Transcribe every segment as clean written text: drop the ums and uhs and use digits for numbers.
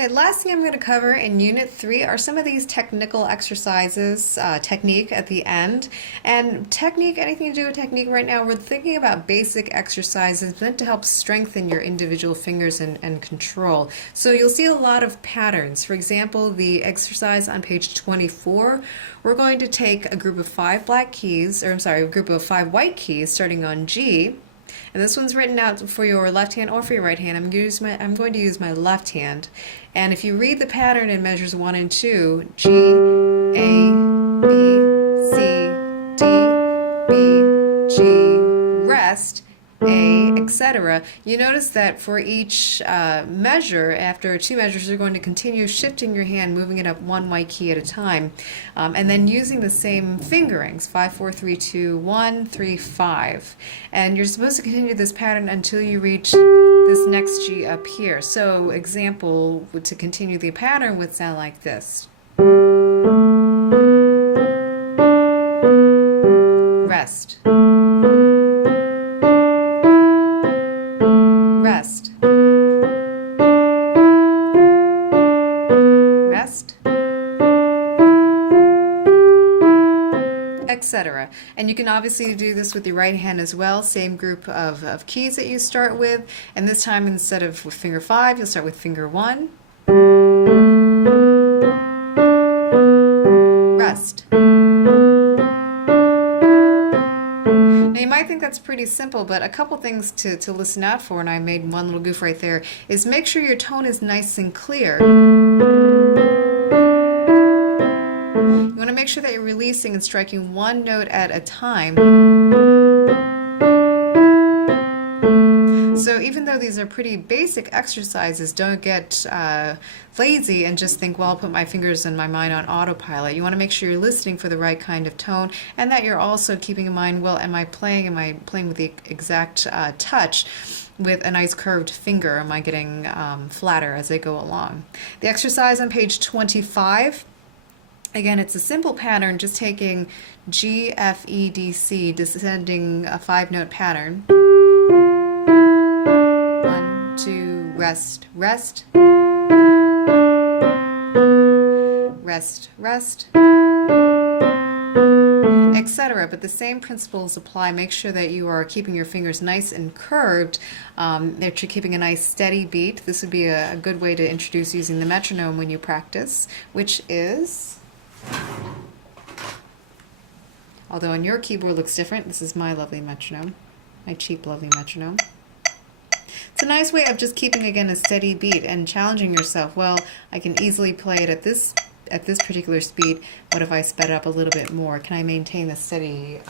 Okay, last thing I'm going to cover in Unit 3 are some of these technical exercises, technique at the end. And technique, anything to do with technique right now, we're thinking about basic exercises meant to help strengthen your individual fingers and control. So you'll see a lot of patterns. For example, the exercise on page 24, we're going to take a group of 5 black keys, or I'm sorry, a group of 5 white keys starting on G. And this one's written out for your left hand or for your right hand. I'm going to use my left hand. And if you read the pattern in measures 1 and 2, G, A, B, C, D, B, G, rest, A, etc. You notice that for each measure, after 2 measures, you're going to continue shifting your hand, moving it up 1 white key at a time, and then using the same fingerings, 5, 4, 3, 2, 1, 3, 5. And you're supposed to continue this pattern until you reach this next G up here. So example, to continue the pattern would sound like this. Rest. Rest. Rest. Etc. And you can obviously do this with your right hand as well, same group of keys that you start with, and this time instead of with finger 5, you'll start with finger 1. Rest. Now you might think that's pretty simple, but a couple things to listen out for, and I made one little goof right there, is make sure your tone is nice and clear. You want to make sure that you're releasing and striking one note at a time. So even though these are pretty basic exercises, don't get lazy and just think, well, I'll put my fingers and my mind on autopilot. You want to make sure you're listening for the right kind of tone, and that you're also keeping in mind, well, am I playing with the exact touch with a nice curved finger? Am I getting flatter as I go along? The exercise on page 25, again, it's a simple pattern, just taking G, F, E, D, C, descending a 5-note pattern. 1, 2, rest, rest. Rest, rest. Etc. But the same principles apply. Make sure that you are keeping your fingers nice and curved, that you're keeping a nice steady beat. This would be a good way to introduce using the metronome when you practice, which is, although on your keyboard looks different, this is my lovely metronome, my cheap lovely metronome. It's a nice way of just keeping, again, a steady beat and challenging yourself. Well, I can easily play it at this particular speed. What if I sped up a little bit more? Can I maintain a steady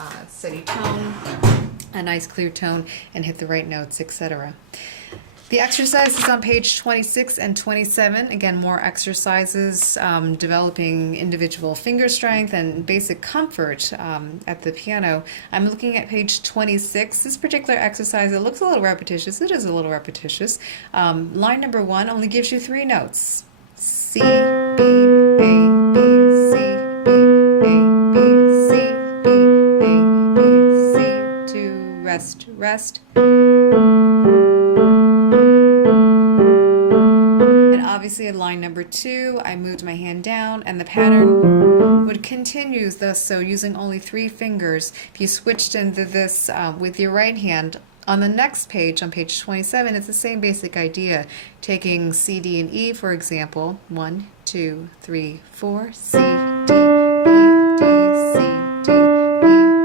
tone, a nice clear tone, and hit the right notes, etc.? The exercises on page 26 and 27, again, more exercises, developing individual finger strength and basic comfort at the piano. I'm looking at page 26. This particular exercise, it looks a little repetitious. It is a little repetitious. Line number 1 only gives you 3 notes. C, B, A, B, C, B, A, B, C, B, A, B, C, 2, rest, rest. Obviously at line number 2, I moved my hand down, and the pattern would continue thus, so using only 3 fingers. If you switched into this with your right hand, on the next page, on page 27, it's the same basic idea. Taking C, D, and E, for example, 1, 2, 3, 4, C, D, E, D, C, D, E,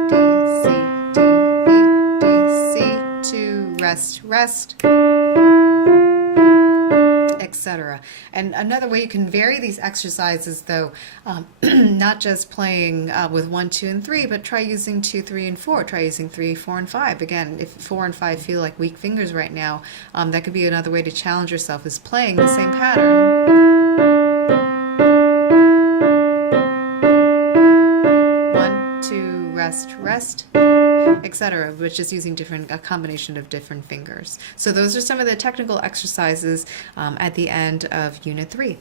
D, C, D, E, D, C, 2, rest, rest, etc. And another way you can vary these exercises, though, not just playing with 1, 2, and 3, but try using 2, 3, and 4. Try using 3, 4, and 5. Again, if 4 and 5 feel like weak fingers right now, that could be another way to challenge yourself, is playing the same pattern. 1, 2, rest, rest, etc., which is using a combination of different fingers. So those are some of the technical exercises at the end of Unit 3.